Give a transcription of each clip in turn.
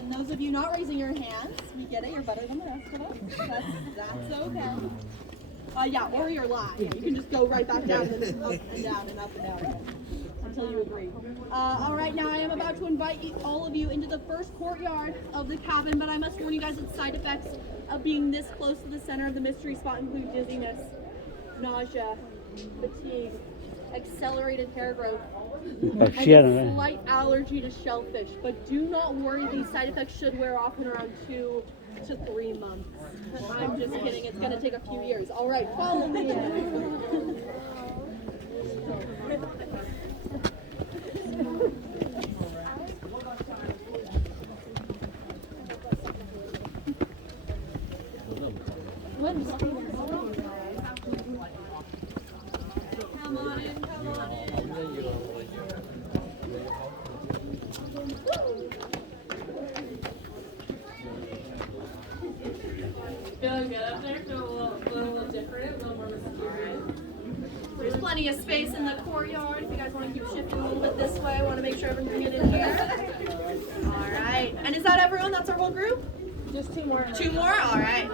And those of you not raising your hands, we get it, you're better than the rest of us. That's okay. Yeah, or you're live. Yeah, you can just go right back down and then up and down and up and down again until you agree. All right, now I am about to invite all of you into the first courtyard of the cabin, but I must warn you guys that side effects of being this close to the center of the mystery spot include dizziness, nausea, fatigue, accelerated hair growth, and a slight allergy to shellfish. But do not worry, these side effects should wear off in around 2 to 3 months. I'm just kidding, it's going to take a few years. All right, follow me in. Come on in, come on in. Feeling good up there? Feel a little different, a little more mysterious. There's plenty of space in the courtyard. If you guys want to keep shifting a little bit this way, I want to make sure everyone can get in here. All right. And is that everyone? That's our whole group? Just 2 more. 2 more? All right.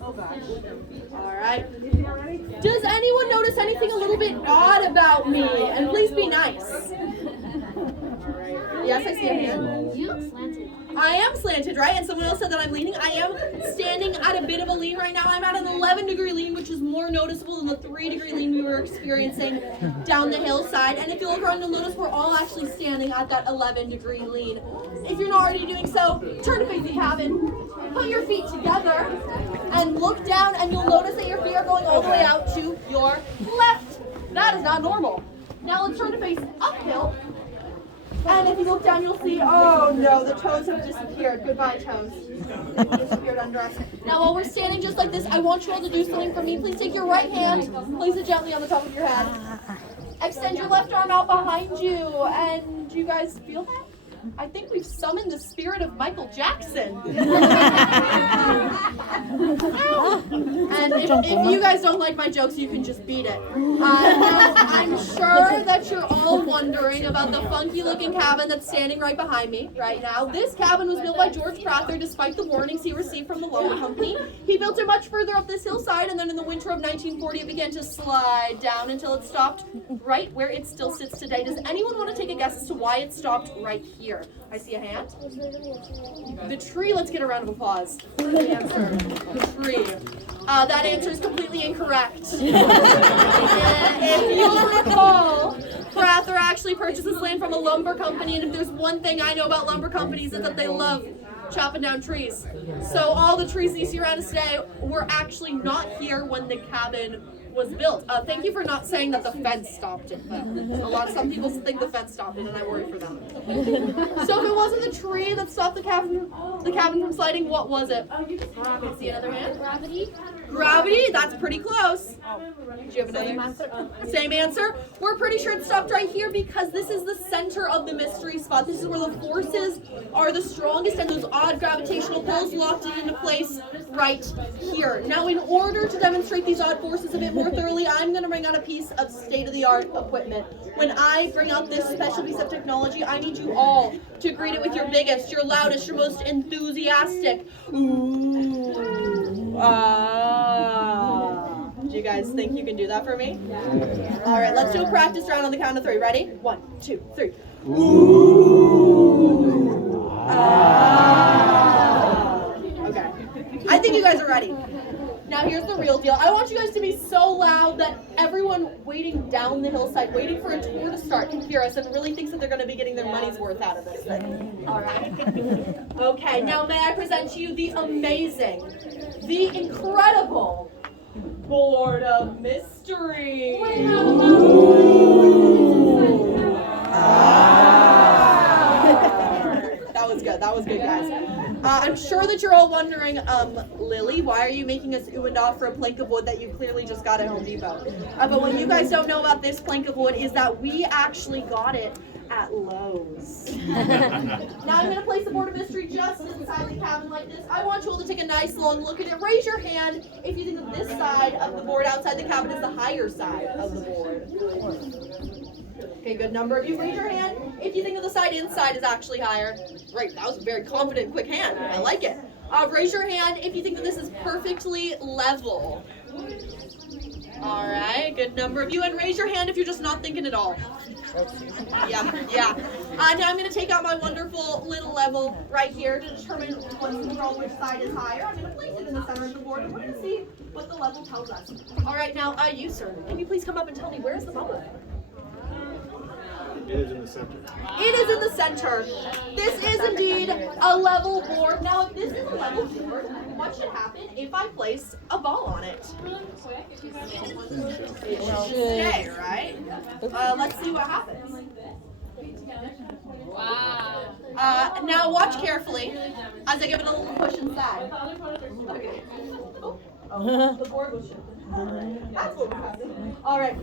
Oh gosh. All right. Does anyone notice anything a little bit odd about me? And please be nice. Yes, I see a hand. You look slanted. I am slanted, right? And someone else said that I'm leaning. I am standing at a bit of a lean right now. I'm at an 11-degree lean, which is more noticeable than the 3-degree lean we were experiencing down the hillside. And if you look around, you'll notice we're all actually standing at that 11-degree lean. If you're not already doing so, turn to face the cabin, put your feet together, and look down, and you'll notice that your feet are going all the way out to your left. That is not normal. Now let's turn to face uphill. And if you look down, you'll see, oh no, the toes have disappeared. Goodbye, toes. They disappeared under us. Now, while we're standing just like this, I want you all to do something for me. Please take your right hand, place it gently on the top of your head. Extend your left arm out behind you. And do you guys feel that? I think we've summoned the spirit of Michael Jackson. And if you guys don't like my jokes, you can just beat it. Now, I'm sure that you're all wondering about the funky looking cabin that's standing right behind me right now. This cabin was built by George Prather despite the warnings he received from the lumber company. He built it much further up this hillside, and then in the winter of 1940 it began to slide down until it stopped right where it still sits today. Does anyone want to take a guess as to why it stopped right here? I see a hand. The tree, let's get a round of applause for the answer. The tree. That answer is completely incorrect. If you'll recall, Prather actually purchased this land from a lumber company, and if there's one thing I know about lumber companies, is that they love chopping down trees. So all the trees that you see around us today were actually not here when the cabin was built. Thank you for not saying that the fence stopped it, though. Some people think the fence stopped it, and I worry for them. So if it wasn't the tree that stopped the cabin from sliding, what was it? See another hand? Gravity. Gravity? That's pretty close. Do you have another? Same answer. We're pretty sure it stopped right here because this is the center of the mystery spot. This is where the forces are the strongest, and those odd gravitational pulls locked it into place right here. Now, in order to demonstrate these odd forces a bit more thoroughly, I'm going to bring out a piece of state-of-the-art equipment. When I bring out this special piece of technology, I need you all to greet it with your biggest, your loudest, your most enthusiastic ooh. Do you guys think you can do that for me? All right, let's do a practice round on the count of 3. Ready? 1, 2, 3. Ooh. Okay. I think you guys are ready. Now here's the real deal. I want you guys to be so loud that everyone waiting down the hillside, waiting for a tour to start, can hear us and really thinks that they're going to be getting their money's worth out of this thing. All right. Okay, now may I present to you the amazing, the incredible Board of Mystery. That was good. That was good, guys. I'm sure that you're all wondering, Lily, why are you making us ooh and ah for a plank of wood that you clearly just got at Home Depot? But what you guys don't know about this plank of wood is that we actually got it at Lowe's. Now I'm going to place the Board of Mystery just inside the cabin like this. I want you all to take a nice long look at it. Raise your hand if you think that this side of the board outside the cabin is the higher side of the board. Okay, good number of you. Raise your hand if you think that the side inside is actually higher. Great, that was a very confident, quick hand. I like it. Raise your hand if you think that this is perfectly level. All right, good number of you. And raise your hand if you're just not thinking at all. Yeah. Now I'm going to take out my wonderful little level right here to determine once in a row which side is higher. I'm going to place it in the center of the board, and we're going to see what the level tells us. All right, now you, sir, can you please come up and tell me where's the bubble? It is in the center. It is in the center. This is indeed a level board. Now, if this is a level board, what should happen if I place a ball on it? It should stay, right? Let's see what happens. Wow. Now watch carefully as I give it a little push inside. Okay. Oh, the board was shifted. That's what happened. All right.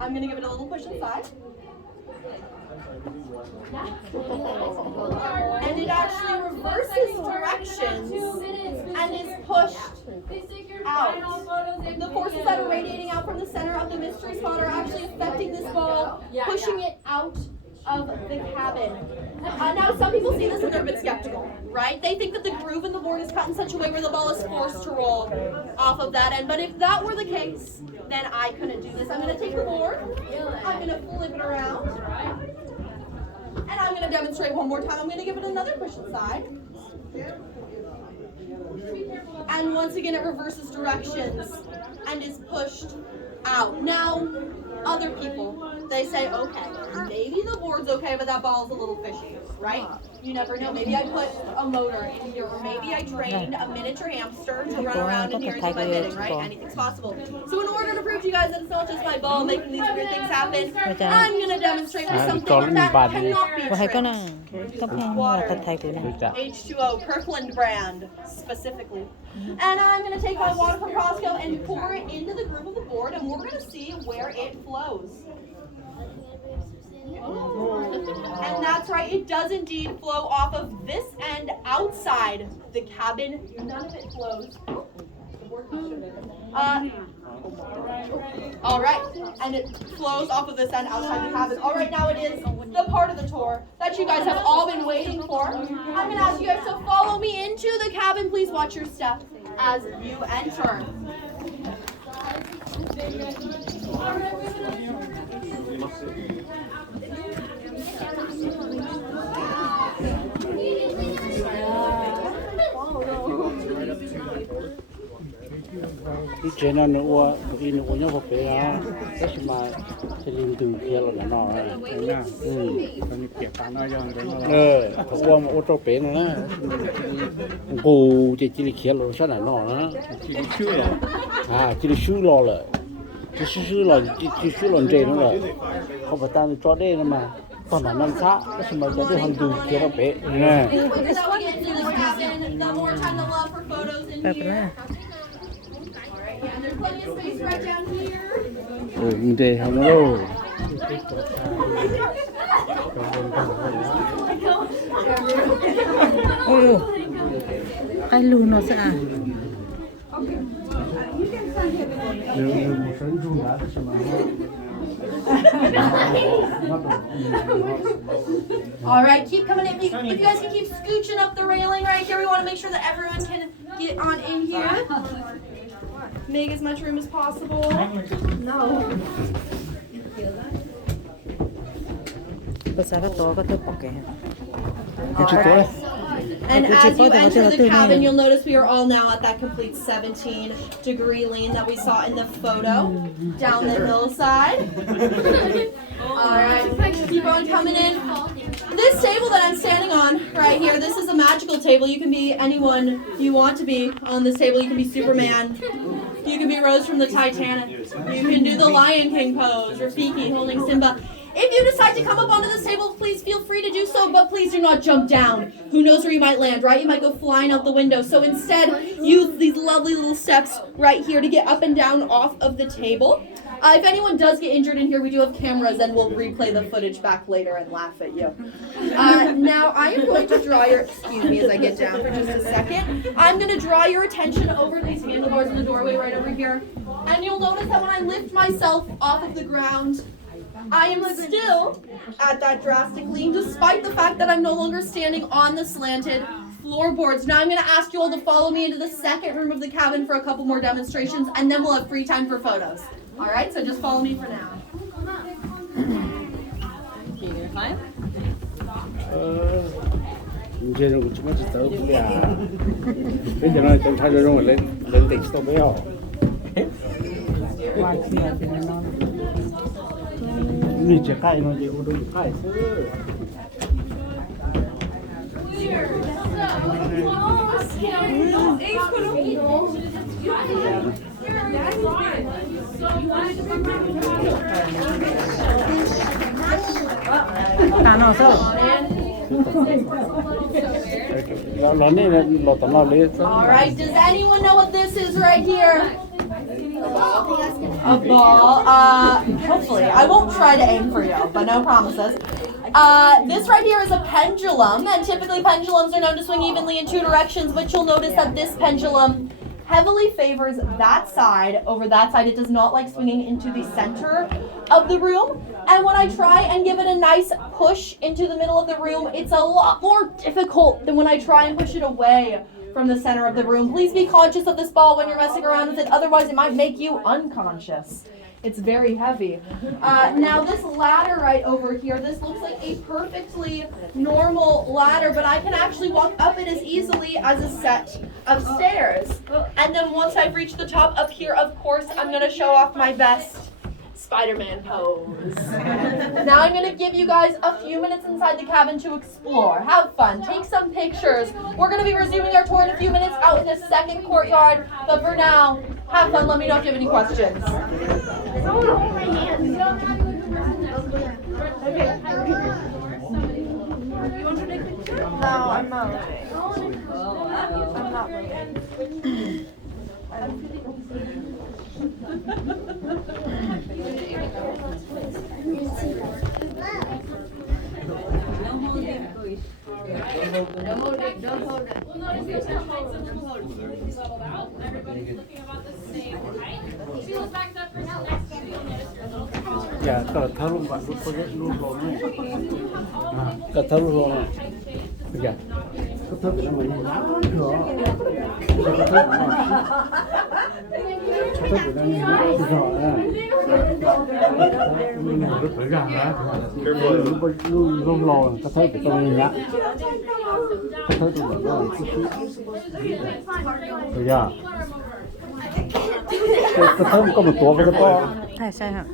I'm going to give it a little push inside. And it actually reverses directions and is pushed out. The forces that are radiating out from the center of the mystery spot are actually affecting this ball, pushing it out of the cabin. Now, some people see this and they're a bit skeptical, right? They think that the groove in the board is cut in such a way where the ball is forced to roll off of that end. But if that were the case, then I couldn't do this. I'm going to take the board, I'm going to flip it around, and I'm going to demonstrate one more time. I'm going to give it another push inside. And once again, it reverses directions and is pushed out. Now, other people, they say, okay, maybe the board's okay, but that ball's a little fishy, right? You never know. Maybe I put a motor in here, or maybe I trained a miniature hamster to run around in here and do my bidding, right? Anything's possible. So in order to prove to you guys that it's not just my ball making these weird things happen, I'm going to demonstrate with something that cannot be tricked. Water, H2O, Kirkland brand, specifically. And I'm going to take my water from Costco and pour it into the groove of the board, and we're going to see where it flows. And that's right, it does indeed flow off of this end outside the cabin. None of it flows. All right, and it flows off of this end outside the cabin. All right, now it is the part of the tour that you guys have all been waiting for. I'm going to ask you guys to follow me into the cabin. Please watch your step as you enter. Đi trên nó nữa, đi nữa nhớ một cái đó, cái mà cái linh từ kia là nó rồi, Tony Piet nó rồi. qua một ô tô bé nữa, cô chỉ kia là sao này nó nữa, chỉ xíu lo rồi, chỉ xíu lần trên nữa rồi, không phải ta cho đây nữa mà. Còn là năm khác, cái mà cái đi hàng từ kia nó bé, nè. There's plenty of space right down here. Đây không đâu. Cái lù nó sẽ All right, keep coming in. If you guys can keep scooching up the railing right here, we want to make sure that everyone can get on in here. Make as much room as possible. No. And as you enter the cabin, you'll notice we are all now at that complete 17-degree lean that we saw in the photo down the hillside. All right, keep on coming in. This table that I'm standing on right here, this is a magical table. You can be anyone you want to be on this table. You can be Superman. You can be Rose from the Titanic. You can do the Lion King pose, Rafiki holding Simba. If you decide to come up onto this table, please feel free to do so, but please do not jump down. Who knows where you might land, right? You might go flying out the window. So instead, use these lovely little steps right here to get up and down off of the table. If anyone does get injured in here, we do have cameras, and we'll replay the footage back later and laugh at you. Now, I am going to draw your, excuse me as I get down for just a second. I'm going to draw your attention over these handlebars in the doorway right over here. And you'll notice that when I lift myself off of the ground, I am still at that drastic lean, despite the fact that I'm no longer standing on the slanted floorboards. Now I'm going to ask you all to follow me into the second room of the cabin for a couple more demonstrations, and then we'll have free time for photos. All right, so just follow me for now. 이제 좀怎么去走呀？非常让他这种人得受不了。你这盖弄这我都盖死。Tàn nó sợ. All right, does anyone know what this is right here? A ball. Hopefully. I won't try to aim for you, but no promises. This right here is a pendulum, and typically pendulums are known to swing evenly in two directions, but you'll notice that this pendulum heavily favors that side over that side. It does not like swinging into the center of the room. And when I try and give it a nice push into the middle of the room, it's a lot more difficult than when I try and push it away from the center of the room. Please be conscious of this ball when you're messing around with it, otherwise it might make you unconscious. It's very heavy. Now this ladder right over here, this looks like a perfectly normal ladder, but I can actually walk up it as easily as a set of stairs. And then once I've reached the top up here, of course, I'm gonna show off my best Spider-Man pose. Now I'm gonna give you guys a few minutes inside the cabin to explore. Have fun, take some pictures. We're gonna be resuming our tour in a few minutes out in the second courtyard, but for now, have fun. Let me know if you have any questions. Someone hold my hand. No, I'm not moving. I'm not moving. Don't hold it. We'll notice there's no heights of the float. Leveled out. Everybody's looking about the same height. If you look back up for now, next time you'll notice you're a little bit taller. 야, 다 롱 봐. 다 롱. 야, 그 그러면 야, 그 사람 거면 또 그랬다. ใช่ค่ะ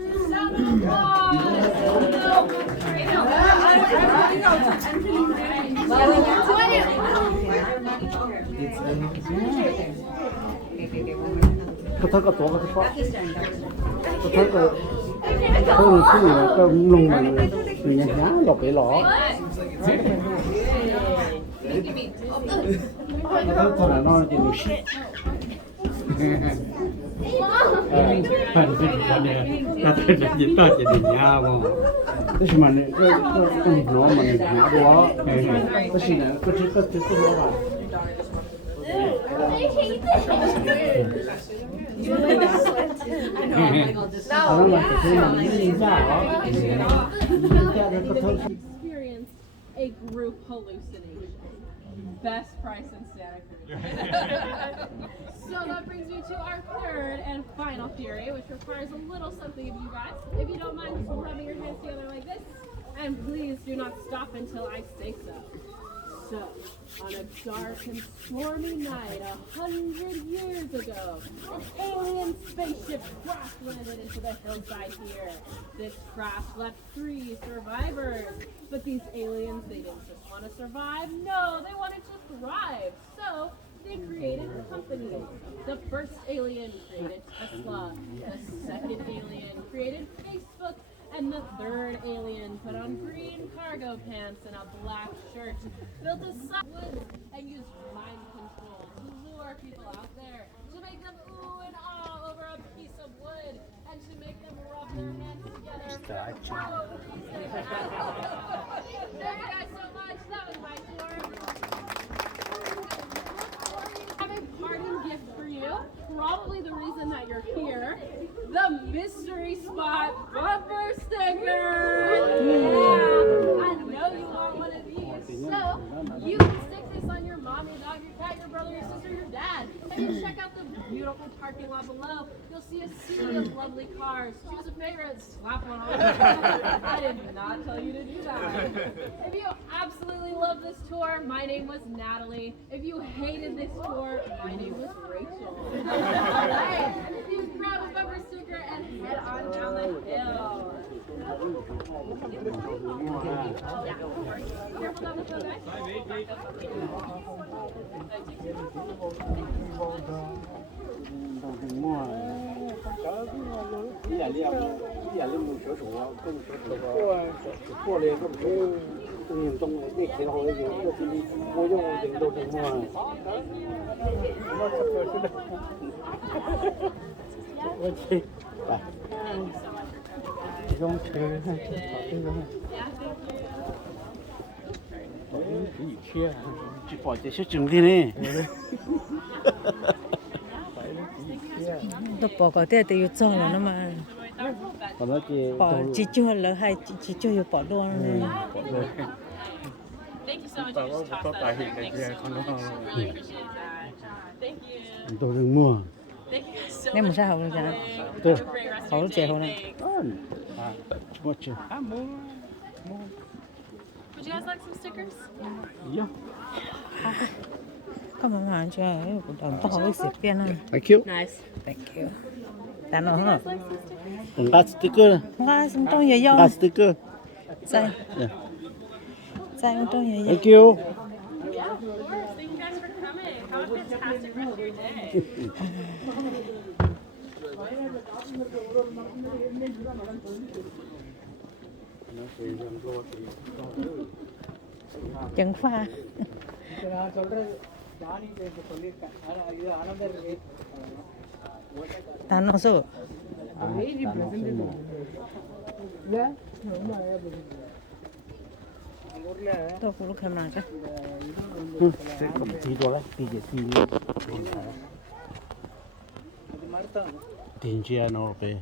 그 탈까 또 그랬다. 그 탈까 그 그냥 그 롱만 그냥 너 배로. 그 나는 이제 무시.反正他呢，他这人到这里呀，这什么呢？这罗嘛，拿多，不是呢，不是多吧？Experience a group hallucination. Best price in Santa Cruz. So that brings me to our third and final theory, which requires a little something of you guys. If you don't mind just rubbing your hands together like this, and please do not stop until I say so. So, on a dark and stormy night 100 years ago, an alien spaceship crash landed into the hillside here. This crash left 3 survivors. But these aliens, they didn't just want to survive. No, they wanted to thrive. So, they created companies. The first alien created Tesla. The second alien created Facebook. And the third alien put on green cargo pants and a black shirt, built a woods, and used mind control to lure people out there, to make them ooh and ah over a piece of wood, and to make them rub their hands together. Thank you guys so much. That was my tour. I have a parting gift for you. Probably the reason that you're here. The mystery spot bumper sticker. So, you can stick this on your mom, your dog, your cat, your brother, your sister, your dad. And then check out the beautiful parking lot below. You'll see a sea of lovely cars. Choose a favorite, slap one on. I did not tell you to do that. If you absolutely love this tour, my name was Natalie. If you hated this tour, my name was Rachel. Alright, you grab a bumper sticker and head on down the hill. Careful down the hill, guys. chỉ bỏ cái sức chừng đi nè tôi bỏ cái tiền thì cho là nó mà còn nó chỉ bỏ chỉ cho là hay chỉ cho bỏ luôn này Thank you so much. Tao có có tài hiện này kia không nó Really appreciate that. Thank you. tôi đừng mua Thank you so nên mà much. sao không ra tôi Have a great rest of Hậu your trẻ day. hôm nay. Thanks. mua chưa Would you guys like some stickers? yeah có mà hàng cho đồng to với xịt tiền à thank you Nice. thank you ta nói hả Like some stickers? đừng gạt sticker không có xin tôi nhiều dâu gạt sticker sai yeah sai tôi nhiều dâu thank you Yeah, of course. Thank you guys for coming. Have a fantastic rest of your day. chân pha ta nói số tôi cũng lúc làm nào chứ cái cầm tí đó đấy tí gì tí tiền chia nó về